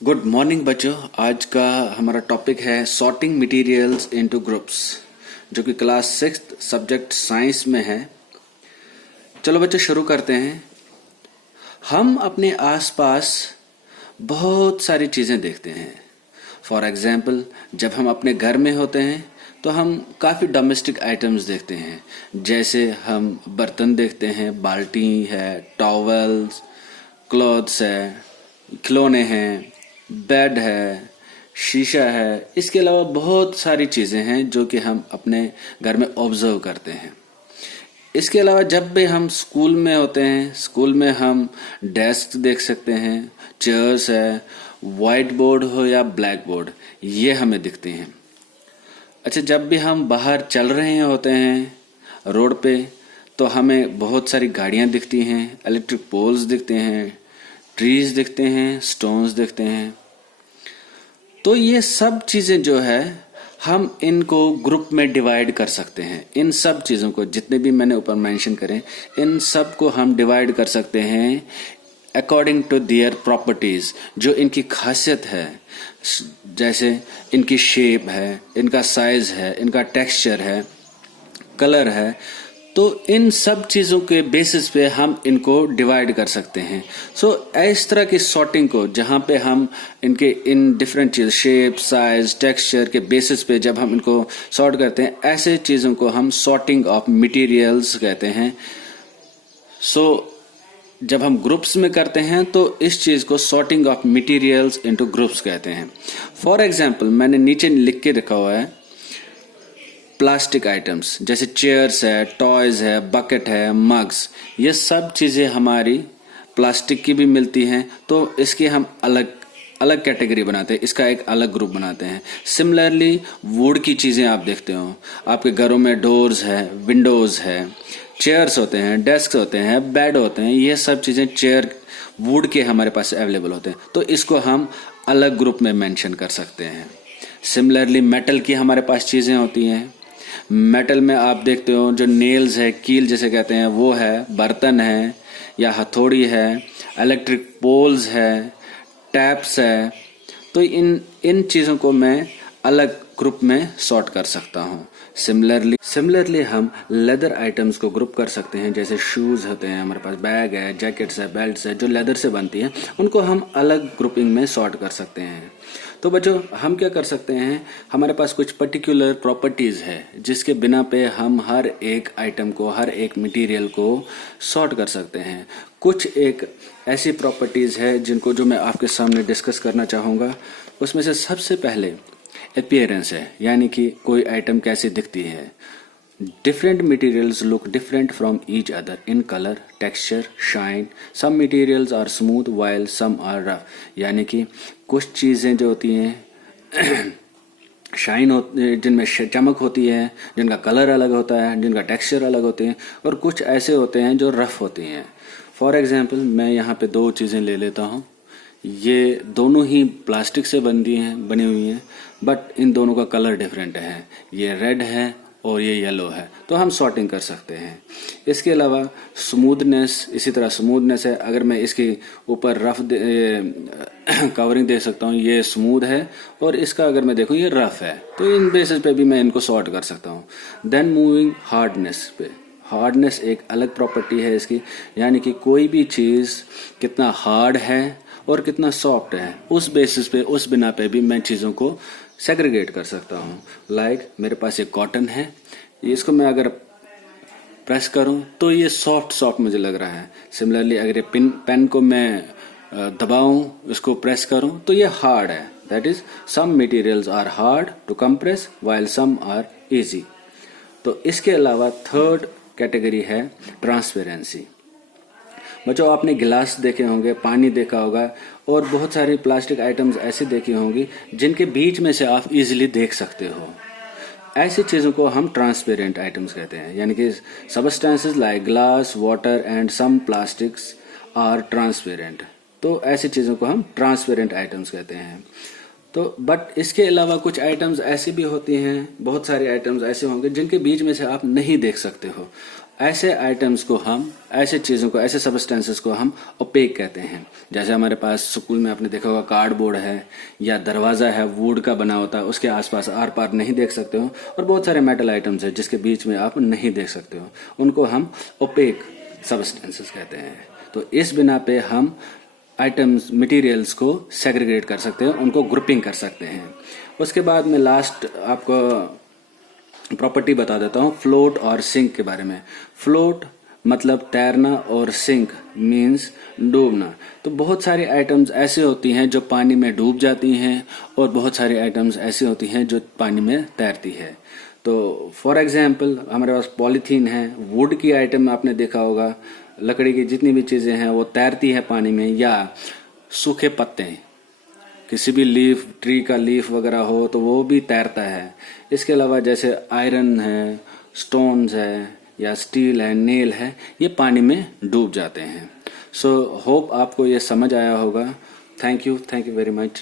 Good morning बच्चों। आज का हमारा टॉपिक है सॉर्टिंग मटेरियल्स इनटू ग्रुप्स, जो कि क्लास 6 सब्जेक्ट साइंस में है। चलो बच्चों शुरू करते हैं। हम अपने आसपास बहुत सारी चीज़ें देखते हैं। फॉर एग्जाम्पल, जब हम अपने घर में होते हैं तो हम काफ़ी डोमेस्टिक आइटम्स देखते हैं। जैसे हम बर्तन देखते हैं, बाल्टी है, टॉवल्स, क्लॉथ्स है, खिलौने हैं, बेड है, शीशा है। इसके अलावा बहुत सारी चीज़ें हैं जो कि हम अपने घर में ऑब्जर्व करते हैं। इसके अलावा जब भी हम स्कूल में होते हैं, स्कूल में हम डेस्क देख सकते हैं, चेयर्स है, वाइट बोर्ड हो या ब्लैक बोर्ड, ये हमें दिखते हैं। अच्छा, जब भी हम बाहर चल रहे होते हैं रोड पे, तो हमें बहुत सारी गाड़ियाँ दिखती हैं, इलेक्ट्रिक पोल्स दिखते हैं, ट्रीज दिखते हैं, स्टोन्स दिखते हैं। तो ये सब चीज़ें जो है हम इनको ग्रुप में डिवाइड कर सकते हैं। इन सब चीज़ों को, जितने भी मैंने ऊपर मेंशन करें, इन सब को हम डिवाइड कर सकते हैं अकॉर्डिंग टू देयर प्रॉपर्टीज, जो इनकी खासियत है। जैसे इनकी शेप है, इनका साइज है, इनका टेक्सचर है, कलर है। तो इन सब चीज़ों के बेसिस पे हम इनको डिवाइड कर सकते हैं। सो इस तरह की सॉर्टिंग को, जहाँ पे हम इनके in different cheese, shape, size, texture के बेसिस पे जब हम इनको सॉर्ट करते हैं, ऐसे चीज़ों को हम सॉर्टिंग ऑफ मटेरियल्स कहते हैं। सो जब हम ग्रुप्स में करते हैं तो इस चीज़ को sorting of materials into groups कहते हैं। फॉर एग्जाम्पल, मैंने नीचे लिख के रखा हुआ है प्लास्टिक आइटम्स, जैसे चेयर्स है, टॉयज है, बकेट है, मग्स। ये सब चीज़ें हमारी प्लास्टिक की भी मिलती हैं, तो इसकी हम अलग अलग कैटेगरी बनाते हैं, इसका एक अलग ग्रुप बनाते हैं। सिमिलरली वुड की चीज़ें आप देखते हो, आपके घरों में डोर्स है, विंडोज़ है, चेयर्स होते हैं, डेस्क होते हैं, बेड होते हैं। ये सब चीज़ें चेयर वुड के हमारे पास अवेलेबल होते हैं, तो इसको हम अलग ग्रुप में मेंशन कर सकते हैं। सिमिलरली मेटल की हमारे पास चीज़ें होती हैं। मेटल में आप देखते हो जो नेल्स है, कील जैसे कहते हैं, वो है, बर्तन है या हथौड़ी है, इलेक्ट्रिक पोल्स है, टैप्स है। तो इन चीज़ों को मैं अलग ग्रुप में सॉर्ट कर सकता हूँ। सिमिलरली हम लेदर आइटम्स को ग्रुप कर सकते हैं। जैसे शूज़ होते हैं हमारे पास, बैग है, जैकेट्स है, बेल्ट्स है, जो लेदर से बनती हैं, उनको हम अलग ग्रुपिंग में सॉर्ट कर सकते हैं। तो बच्चों, हम क्या कर सकते हैं, हमारे पास कुछ पर्टिकुलर प्रॉपर्टीज़ है जिसके बिना पे हम हर एक आइटम को, हर एक मटेरियल को सॉर्ट कर सकते हैं। कुछ एक ऐसी प्रॉपर्टीज़ है जिनको जो मैं आपके सामने डिस्कस करना चाहूँगा। उसमें से सबसे पहले अपीयरेंस है, यानी कि कोई आइटम कैसी दिखती है। Different materials look different from each other in color, texture, shine. Some materials are smooth while some are rough. यानी कि कुछ चीज़ें जो होती हैं शाइन होती, जिनमें चमक होती है, जिनका कलर अलग होता है, जिनका टेक्सचर अलग होते हैं, और कुछ ऐसे होते हैं जो रफ होती हैं। फॉर एग्जांपल, मैं यहाँ पे दो चीज़ें ले लेता हूँ। ये दोनों ही प्लास्टिक से बनी हुई हैं, बट इन दोनों का कलर डिफरेंट है। ये रेड है और ये येलो है, तो हम सॉर्टिंग कर सकते हैं। इसके अलावा स्मूथनेस, इसी तरह स्मूथनेस है। अगर मैं इसके ऊपर रफ कवरिंग दे सकता हूँ, ये स्मूथ है, और इसका अगर मैं देखूँ ये रफ है, तो इन बेसिस पे भी मैं इनको सॉर्ट कर सकता हूँ। देन मूविंग हार्डनेस पे, हार्डनेस एक अलग प्रॉपर्टी है इसकी, यानी कि कोई भी चीज़ कितना हार्ड है और कितना सॉफ्ट है, उस बेसिस पे, उस बिना पे भी मैं चीज़ों को सेग्रीगेट कर सकता हूँ। लाइक मेरे पास एक कॉटन है, इसको मैं अगर प्रेस करूँ तो ये सॉफ्ट मुझे लग रहा है। सिमिलरली अगर ये पेन को मैं दबाऊँ, इसको प्रेस करूँ, तो ये हार्ड है। That is some materials are hard to compress while some are easy. तो इसके अलावा थर्ड कैटेगरी है ट्रांसपेरेंसी। बच्चों, आपने गिलास देखे होंगे, पानी देखा होगा, और बहुत सारी प्लास्टिक आइटम्स ऐसी देखी होंगी जिनके बीच में से आप इजीली देख सकते हो। ऐसी चीज़ों को हम ट्रांसपेरेंट आइटम्स कहते हैं, यानी कि substances like glass, water and some plastics are transparent. तो ऐसी चीज़ों को हम ट्रांसपेरेंट आइटम्स कहते हैं। तो बट इसके अलावा कुछ आइटम्स ऐसी भी होती हैं, बहुत सारे आइटम्स ऐसे होंगे जिनके बीच में से आप नहीं देख सकते हो। ऐसे आइटम्स को हम, ऐसे चीज़ों को, ऐसे सब्सटेंसेस को हम ओपेक कहते हैं। जैसे हमारे पास स्कूल में आपने देखा होगा कार्डबोर्ड है या दरवाज़ा है, वुड का बना होता है, उसके आसपास आर पार नहीं देख सकते हो, और बहुत सारे मेटल आइटम्स है जिसके बीच में आप नहीं देख सकते हो, उनको हम ओपेक सब्सटेंसेस कहते हैं। तो इस बिना पे हम आइटम्स, मटेरियल्स को सेग्रीगेट कर सकते हैं, उनको ग्रुपिंग कर सकते हैं। उसके बाद में लास्ट आपको प्रॉपर्टी बता देता हूँ फ्लोट और सिंक के बारे में। फ्लोट मतलब तैरना और सिंक मीन्स डूबना। तो बहुत सारी आइटम्स ऐसे होती हैं जो पानी में डूब जाती हैं और बहुत सारी आइटम्स ऐसी होती हैं जो पानी में तैरती है। तो फॉर एग्जाम्पल हमारे पास पॉलीथीन है, वुड की आइटम आपने देखा होगा, लकड़ी की जितनी भी चीजें हैं वो तैरती है पानी में, या सूखे पत्ते, किसी भी लीफ, ट्री का लीफ वगैरह हो तो वो भी तैरता है। इसके अलावा जैसे आयरन है, स्टोन्स है या स्टील है, नेल है, ये पानी में डूब जाते हैं। सो होप आपको ये समझ आया होगा। Thank you very much.